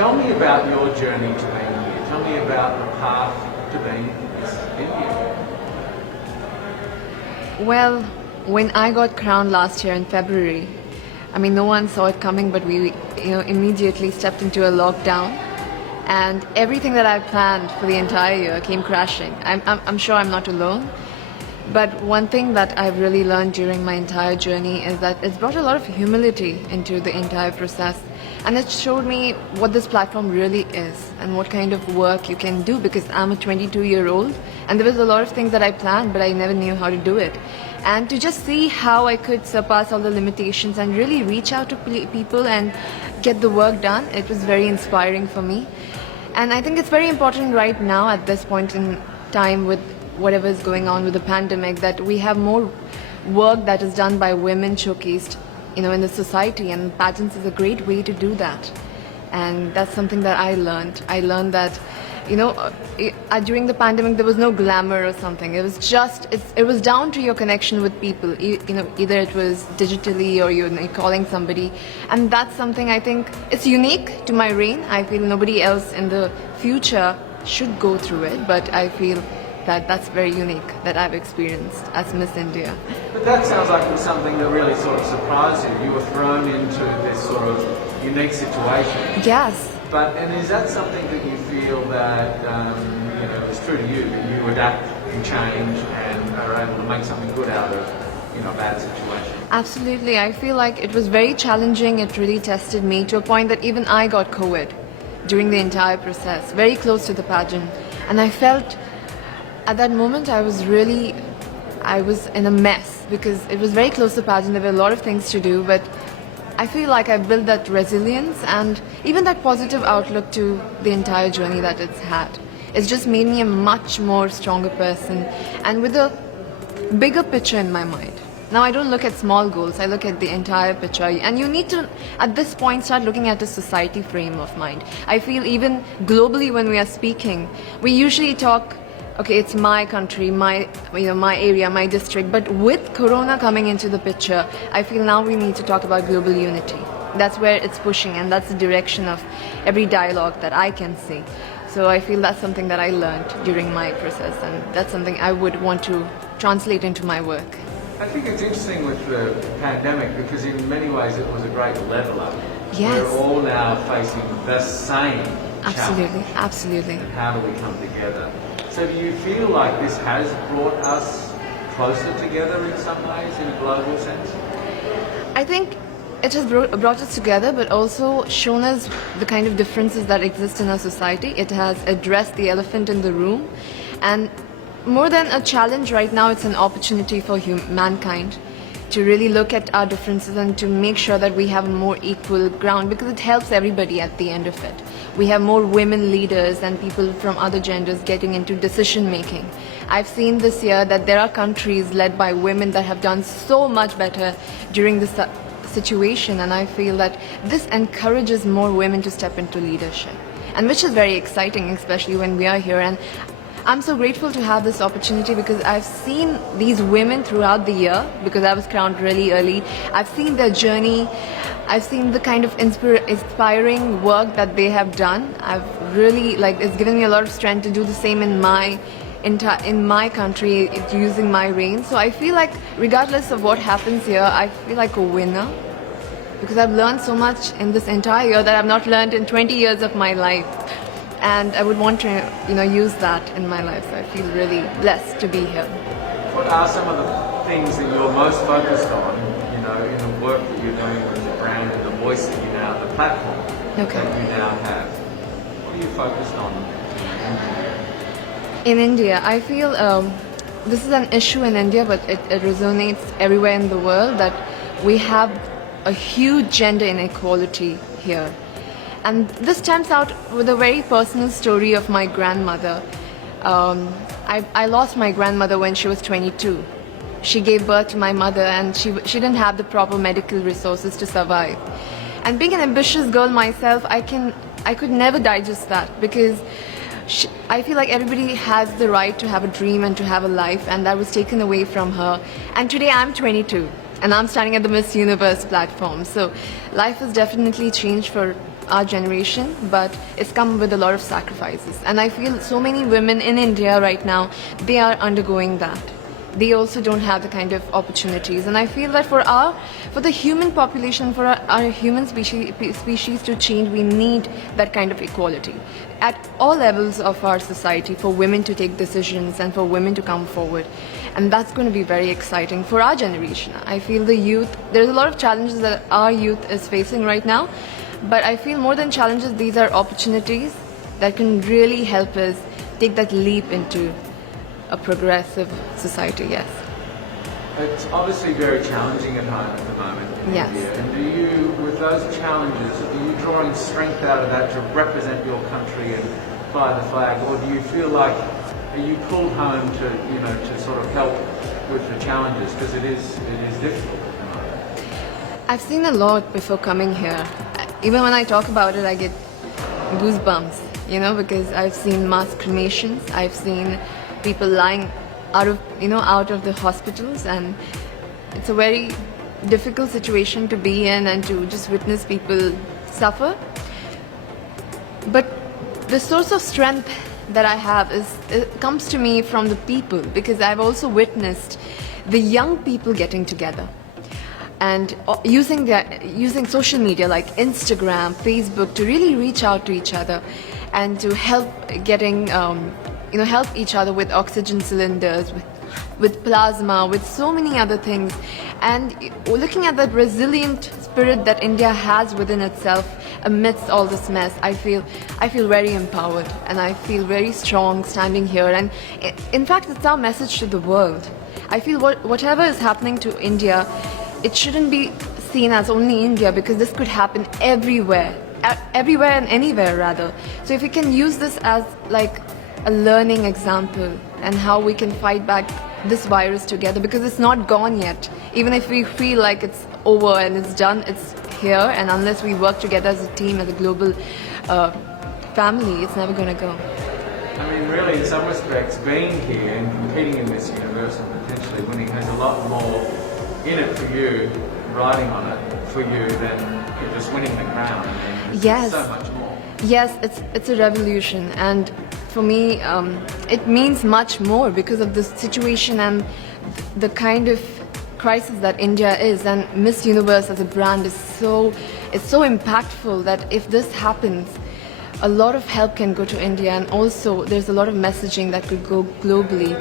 Tell me about your journey to being here. Tell me about the path to being Miss India. Well, when I got crowned last year in February, I mean, no one saw it coming, but we, immediately stepped into a lockdown, and everything that I planned for the entire year came crashing. I'm sure I'm not alone, but one thing that I've really learned during my entire journey is that it's brought a lot of humility into the entire process, and it showed me what this platform really is and what kind of work you can do, because I'm a 22-year-old and there was a lot of things that I planned but I never knew how to do it. And to just see how I could surpass all the limitations and really reach out to people and get the work done, it was very inspiring for me. And I think it's very important right now at this point in time with whatever is going on with the pandemic that we have more work that is done by women showcased in the society, and pageants is a great way to do that. And that's something that I learned. I learned that during the pandemic there was no glamour or something. It was just it was down to your connection with people. Either it was digitally or you're calling somebody, and that's something I think it's unique to my reign. I feel nobody else in the future should go through it, but I feel that's very unique that I've experienced as Miss India. But that sounds like it was something that really sort of surprised you. You were thrown into this sort of unique situation. Yes. And is that something that you feel that is true to you, that you adapt and change and are able to make something good out of a bad situation? Absolutely. I feel like it was very challenging. It really tested me to a point that even I got COVID during the entire process, very close to the pageant. And I felt at that moment I was in a mess because it was very close to the pageant. There were a lot of things to do, but I feel like I built that resilience and even that positive outlook to the entire journey that it's had. It's just made me a much more stronger person and with a bigger picture in my mind. Now I don't look at small goals, I look at the entire picture, and you need to at this point start looking at a society frame of mind. I feel even globally when we are speaking, we usually talk, okay, it's my country, my area, my district, but with Corona coming into the picture, I feel now we need to talk about global unity. That's where it's pushing, and that's the direction of every dialogue that I can see. So I feel that's something that I learned during my process, and that's something I would want to translate into my work. I think it's interesting with the pandemic because in many ways it was a great leveler. Yes. We're all now facing the same Absolutely, challenge. absolutely. And how do we come together? So do you feel like this has brought us closer together in some ways, in a global sense? I think it has brought us together, but also shown us the kind of differences that exist in our society. It has addressed the elephant in the room, and more than a challenge right now, it's an opportunity for mankind to really look at our differences and to make sure that we have a more equal ground, because it helps everybody at the end of it. We have more women leaders and people from other genders getting into decision making. I've seen this year that there are countries led by women that have done so much better during this situation, and I feel that this encourages more women to step into leadership, and which is very exciting, especially when we are here. And I'm so grateful to have this opportunity because I've seen these women throughout the year, because I was crowned really early. I've seen their journey. I've seen the kind of inspiring work that they have done. I've really, it's given me a lot of strength to do the same in my country, using my reign. So I feel like regardless of what happens here, I feel like a winner, because I've learned so much in this entire year that I've not learned in 20 years of my life. And I would want to, use that in my life. So I feel really blessed to be here. What are some of the things that you're most focused on, in the work that you're doing with the brand and the voice that you now, the platform that you now have? What are you focused on in India? I feel this is an issue in India, but it resonates everywhere in the world, that we have a huge gender inequality here. And this stems out with a very personal story of my grandmother. I lost my grandmother when she was 22. She gave birth to my mother, and she didn't have the proper medical resources to survive. And being an ambitious girl myself, I could never digest that, because I feel like everybody has the right to have a dream and to have a life, and that was taken away from her. And today I'm 22, and I'm standing at the Miss Universe platform. So life has definitely changed for our generation, but it's come with a lot of sacrifices. And I feel so many women in India right now, they are undergoing that. They also don't have the kind of opportunities, and I feel that for the human population, for our human species to change, we need that kind of equality at all levels of our society, for women to take decisions and for women to come forward. And that's going to be very exciting for our generation. I feel the youth, there's a lot of challenges that our youth is facing right now, but I feel more than challenges, these are opportunities that can really help us take that leap into a progressive society. Yes. It's obviously very challenging at home at the moment in Yes. India. And do you, with those challenges, are you drawing strength out of that to represent your country and fly the flag, or do you feel like, are you pulled home to, to sort of help with the challenges, because it is difficult at the moment? I've seen a lot before coming here. Even when I talk about it, I get goosebumps, because I've seen mass cremations, I've seen people lying out of the hospitals, and it's a very difficult situation to be in and to just witness people suffer. But the source of strength that I have it comes to me from the people, because I've also witnessed the young people getting together and using social media like Instagram, Facebook to really reach out to each other and to help help each other with oxygen cylinders, with plasma, with so many other things. And looking at that resilient spirit that India has within itself amidst all this mess, I feel very empowered, and I feel very strong standing here. And in fact, it's our message to the world. I feel whatever is happening to India, it shouldn't be seen as only India, because this could happen everywhere and anywhere rather. So if we can use this as like a learning example and how we can fight back this virus together, because it's not gone yet. Even if we feel like it's over and it's done, it's here, and unless we work together as a team, as a global family, it's never going to go. I mean, really, in some respects, being here and competing in this universe and potentially winning has a lot more in it for you, riding on it for you, than just winning the crown. I mean, Yes. so much more. Yes, it's a revolution, and for me, it means much more because of the situation and the kind of crisis that India is. And Miss Universe as a brand is so impactful that if this happens, a lot of help can go to India, and also there's a lot of messaging that could go globally.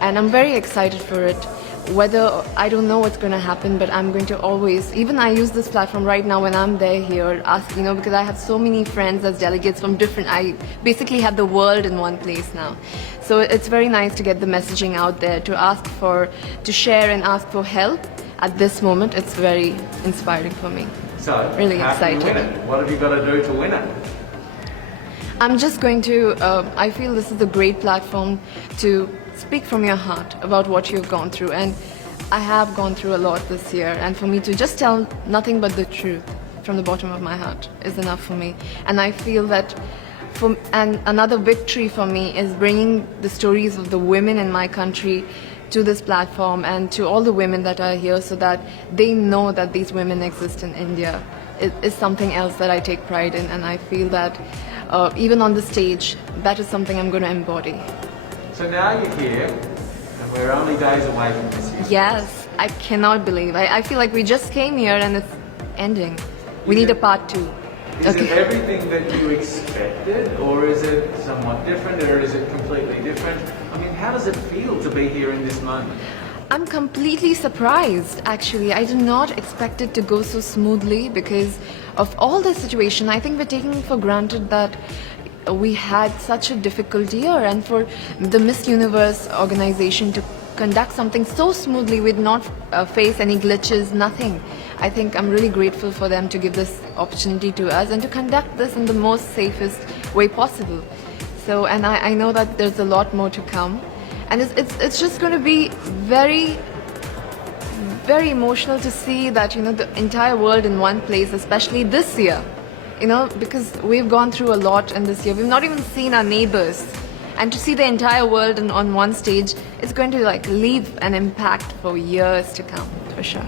And I'm very excited for it. Whether, I don't know what's going to happen, but I'm going to always, even I use this platform right now when I'm there here, because I have so many friends as delegates from I basically have the world in one place now. So it's very nice to get the messaging out there, to share and ask for help. At this moment, it's very inspiring for me. So, really how excited. can you win it? What have you got to do to win it? I'm just going to, I feel this is a great platform to speak from your heart about what you've gone through. And I have gone through a lot this year, and for me to just tell nothing but the truth from the bottom of my heart is enough for me. And I feel that and another victory for me is bringing the stories of the women in my country to this platform and to all the women that are here, so that they know that these women exist in India. It is something else that I take pride in, and I feel that even on the stage, that is something I'm going to embody. So now you're here, and we're only days away from this year. Yes, I cannot believe. I feel like we just came here and it's ending. We need a part 2. Is it everything that you expected, or is it somewhat different, or is it completely different? I mean, how does it feel to be here in this moment? I'm completely surprised, actually. I did not expect it to go so smoothly because of all the situation. I think we're taking for granted that we had such a difficult year, and for the Miss Universe organization to conduct something so smoothly with not face any glitches, nothing. I think I'm really grateful for them to give this opportunity to us and to conduct this in the most safest way possible. So, and I know that there's a lot more to come, and it's just going to be very, very emotional to see that, the entire world in one place, especially this year. Because we've gone through a lot in this year. We've not even seen our neighbors. And to see the entire world on one stage, it's going to leave an impact for years to come, for sure.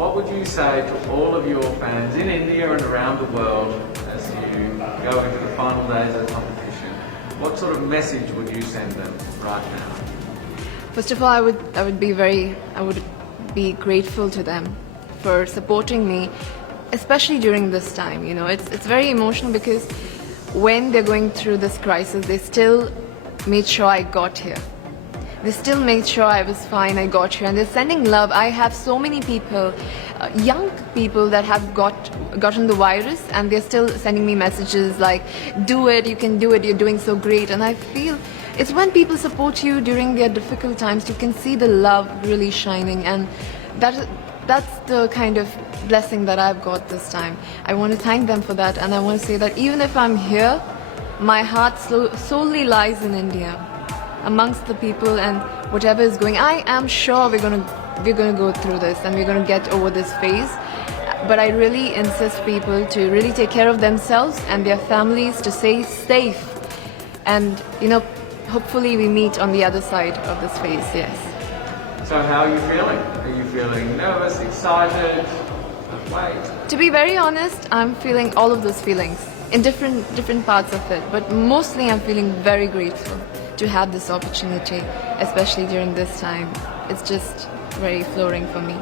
what would you say to all of your fans in India and around the world as you go into the final days of the competition? What sort of message would you send them right now? First of all, I would be grateful to them for supporting me, especially during this time. You know, it's very emotional because when they're going through this crisis, they still made sure I got here. They still made sure I was fine, I got here, and they're sending love. I have so many people, young people that have gotten the virus, and they're still sending me messages like, do it, you can do it, you're doing so great. And I feel it's when people support you during their difficult times, you can see the love really shining, and that's the kind of blessing that I've got this time. I want to thank them for that, and I want to say that even if I'm here, my heart solely lies in India, amongst the people, and whatever is going, I am sure we're gonna go through this and we're gonna get over this phase. But I really insist people to really take care of themselves and their families, to stay safe, and hopefully we meet on the other side of this phase. Yes. So how are you feeling? Are you feeling nervous, excited? Wait. To be very honest, I'm feeling all of those feelings in different parts of it, but mostly I'm feeling very grateful to have this opportunity, especially during this time. It's just very flooring for me.